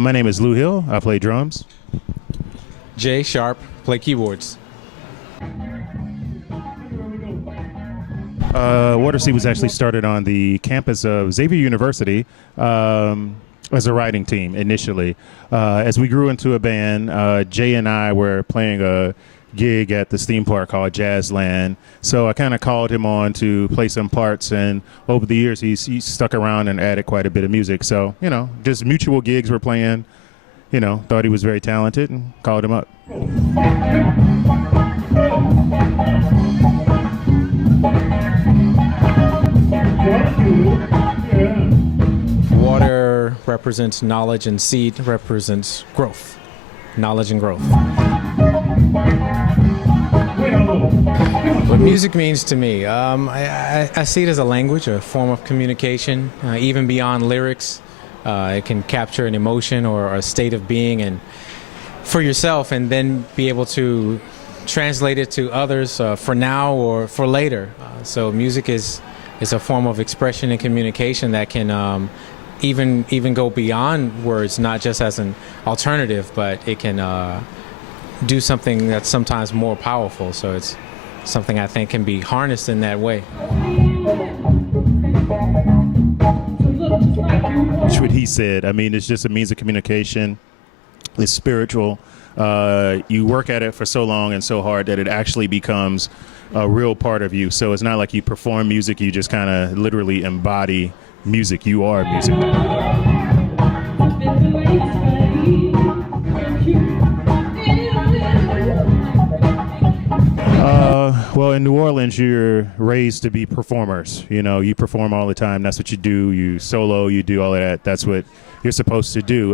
My name is Lou Hill. I play drums. Jay Sharp, play keyboards. Water Sea was actually started on the campus of Xavier University as a writing team initially. As we grew into a band, Jay and I were playing a gig at this theme park called Jazzland. So I kind of called him on to play some parts, and over the years he's stuck around and added quite a bit of music. So, you know, just mutual gigs we're playing, you know, thought he was very talented and called him up. Water represents knowledge and seed represents growth. Knowledge and growth. What music means to me, I see it as a language, a form of communication, even beyond lyrics. It can capture an emotion or a state of being and for yourself, and then be able to translate it to others for now or for later. So music is a form of expression and communication that can even go beyond words, not just as an alternative, but it can do something that's sometimes more powerful. So it's something I think can be harnessed in that way. That's what he said. I mean, it's just a means of communication. It's spiritual. You work at it for so long and so hard that it actually becomes a real part of you. So it's not like you perform music, you just kind of literally embody music. You are music. Well, in New Orleans, you're raised to be performers. You know, you perform all the time. That's what you do. You solo, you do all of that. That's what you're supposed to do.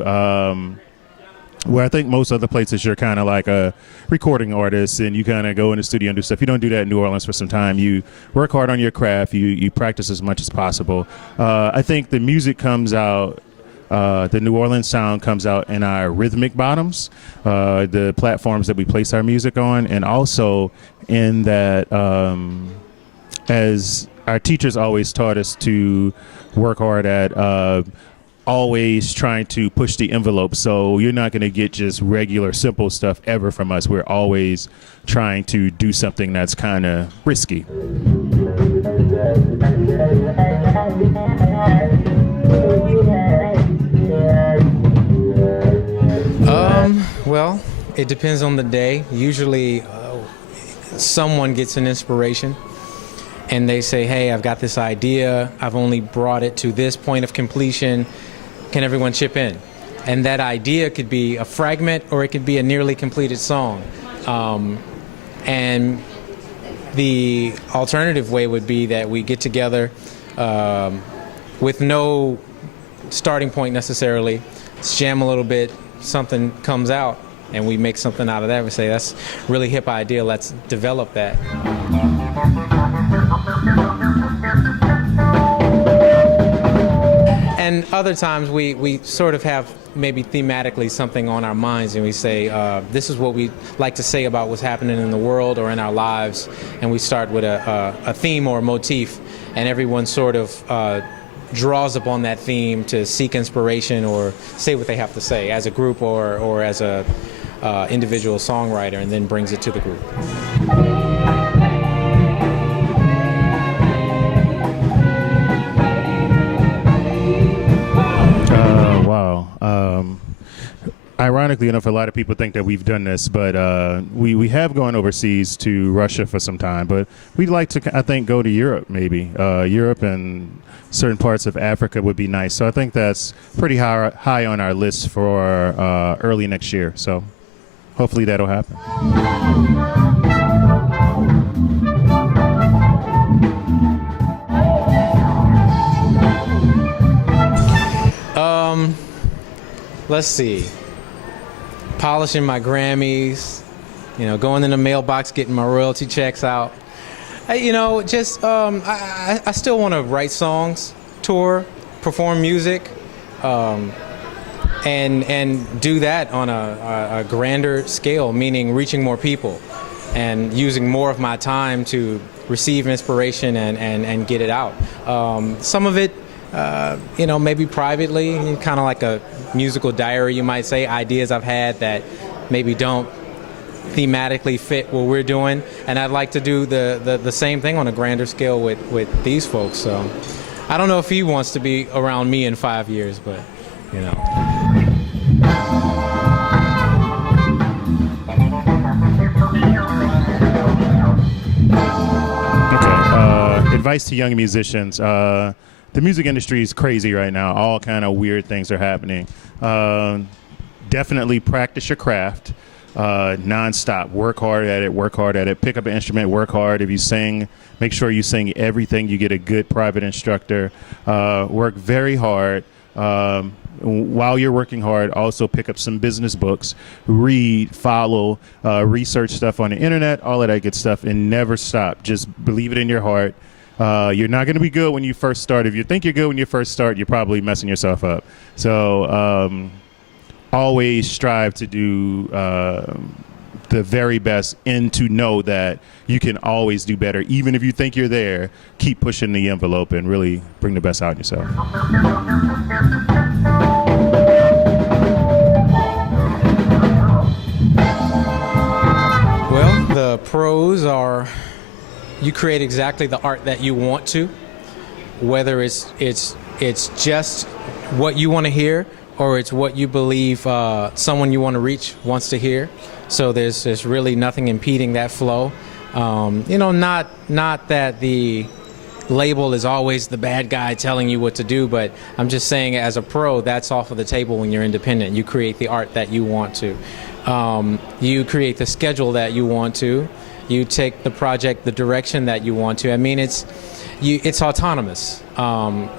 Where I think most other places, you're kind of like a recording artist and you kind of go in the studio and do stuff. You don't do that in New Orleans for some time. You work hard on your craft. You practice as much as possible. I think the music comes out, the New Orleans sound comes out in our rhythmic bottoms, the platforms that we place our music on, and also in that, as our teachers always taught us to work hard at, always trying to push the envelope. So you're not going to get just regular simple stuff ever from us. We're always trying to do something that's kind of risky. Well, it depends on the day. Usually someone gets an inspiration and they say, hey, I've got this idea. I've only brought it to this point of completion. Can everyone chip in? And that idea could be a fragment or it could be a nearly completed song. And the alternative way would be that we get together with no starting point necessarily, jam a little bit, something comes out, and we make something out of that. We say, that's a really hip idea, let's develop that. And other times we sort of have maybe thematically something on our minds, and we say, this is what we like to say about what's happening in the world or in our lives, and we start with a theme or a motif, and everyone sort of draws upon that theme to seek inspiration or say what they have to say as a group or as a individual songwriter, and then brings it to the group. Wow. Ironically enough, a lot of people think that we've done this, but we have gone overseas to Russia for some time, but we'd like to, I think, go to Europe maybe. Europe and certain parts of Africa would be nice. So I think that's pretty high on our list for early next year. So hopefully that'll happen. Let's see. Polishing my Grammys, going in the mailbox, getting my royalty checks out. I still want to write songs, tour, perform music, and do that on a grander scale, meaning reaching more people and using more of my time to receive inspiration and get it out. Some of it, maybe privately, kind of like a musical diary, you might say, ideas I've had that maybe don't thematically fit what we're doing, and I'd like to do the same thing on a grander scale with these folks. So I don't know if he wants to be around me in 5 years, but Okay. Advice to young musicians. The music industry is crazy right now. All kind of weird things are happening. Definitely practice your craft. Non-stop. Work hard at it. Pick up an instrument, work hard. If you sing, make sure you sing everything. You get a good private instructor. Work very hard. While you're working hard, also pick up some business books, read, follow, research stuff on the internet, all of that good stuff, and never stop. Just believe it in your heart. You're not going to be good when you first start. If you think you're good when you first start, you're probably messing yourself up. So always strive to do the very best and to know that you can always do better. Even if you think you're there, keep pushing the envelope and really bring the best out in yourself. Well, the pros are you create exactly the art that you want to, whether it's just what you want to hear or it's what you believe someone you want to reach wants to hear. So there's really nothing impeding that flow. Not that the label is always the bad guy telling you what to do, but I'm just saying as a pro, that's off of the table when you're independent. You create the art that you want to. You create the schedule that you want to. You take the project the direction that you want to. I mean, it's autonomous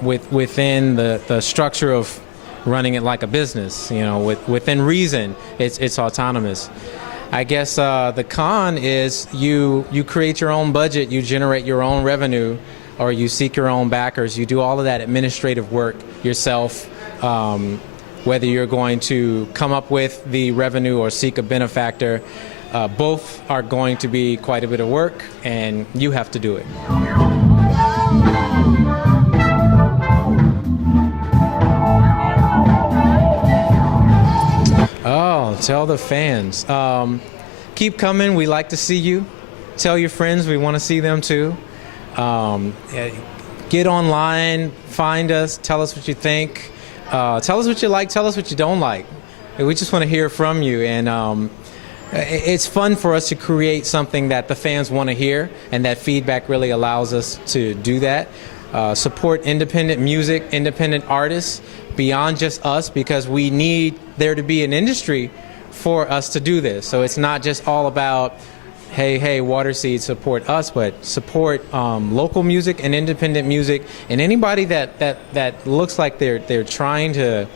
within the structure of running it like a business. Within reason, it's autonomous. I guess the con is you create your own budget, you generate your own revenue, or you seek your own backers. You do all of that administrative work yourself. Whether you're going to come up with the revenue or seek a benefactor, both are going to be quite a bit of work, and you have to do it. Oh, tell the fans. Keep coming. We like to see you. Tell your friends. We want to see them too. Get online. Find us. Tell us what you think. Tell us what you like. Tell us what you don't like. We just want to hear from you. And it's fun for us to create something that the fans want to hear, and that feedback really allows us to do that. Support independent music, independent artists, beyond just us, because we need there to be an industry for us to do this. So it's not just all about, hey, Waterseed, support us, but support local music and independent music, and anybody that looks like they're trying to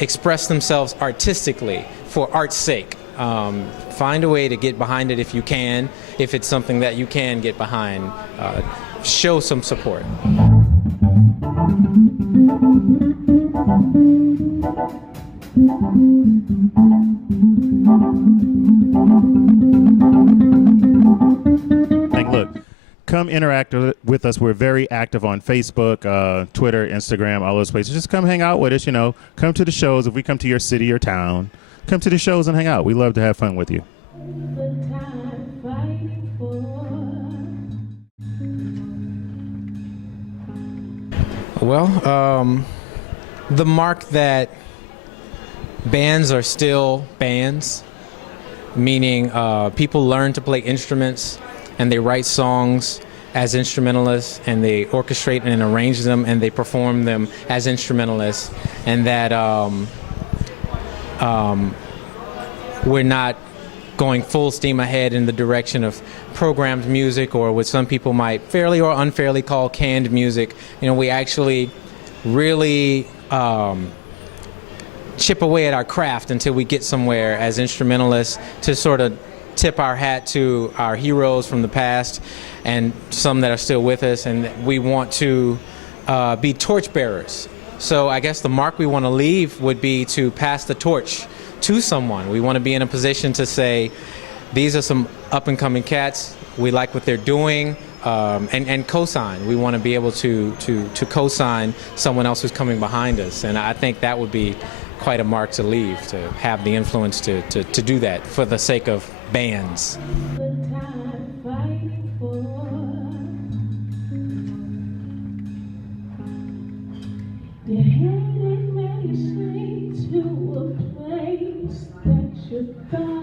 express themselves artistically for art's sake. Find a way to get behind it if you can, if it's something that you can get behind. Show some support. Look, come interact with us. We're very active on Facebook, Twitter, Instagram, all those places. Just come hang out with us, come to the shows. If we come to your city or town, come to the shows and hang out. We love to have fun with you. Well, the mark that bands are still bands, meaning people learn to play instruments and they write songs as instrumentalists, and they orchestrate and arrange them and they perform them as instrumentalists, and that we're not going full steam ahead in the direction of programmed music, or what some people might fairly or unfairly call canned music. We actually really chip away at our craft until we get somewhere as instrumentalists, to sort of tip our hat to our heroes from the past and some that are still with us, and we want to be torchbearers. So I guess the mark we want to leave would be to pass the torch to someone. We want to be in a position to say, these are some up-and-coming cats. We like what they're doing. and co-sign. We want to be able to co-sign someone else who's coming behind us, and I think that would be quite a mark to leave, to have the influence to do that for the sake of bands. You're heading me straight to a place that you thought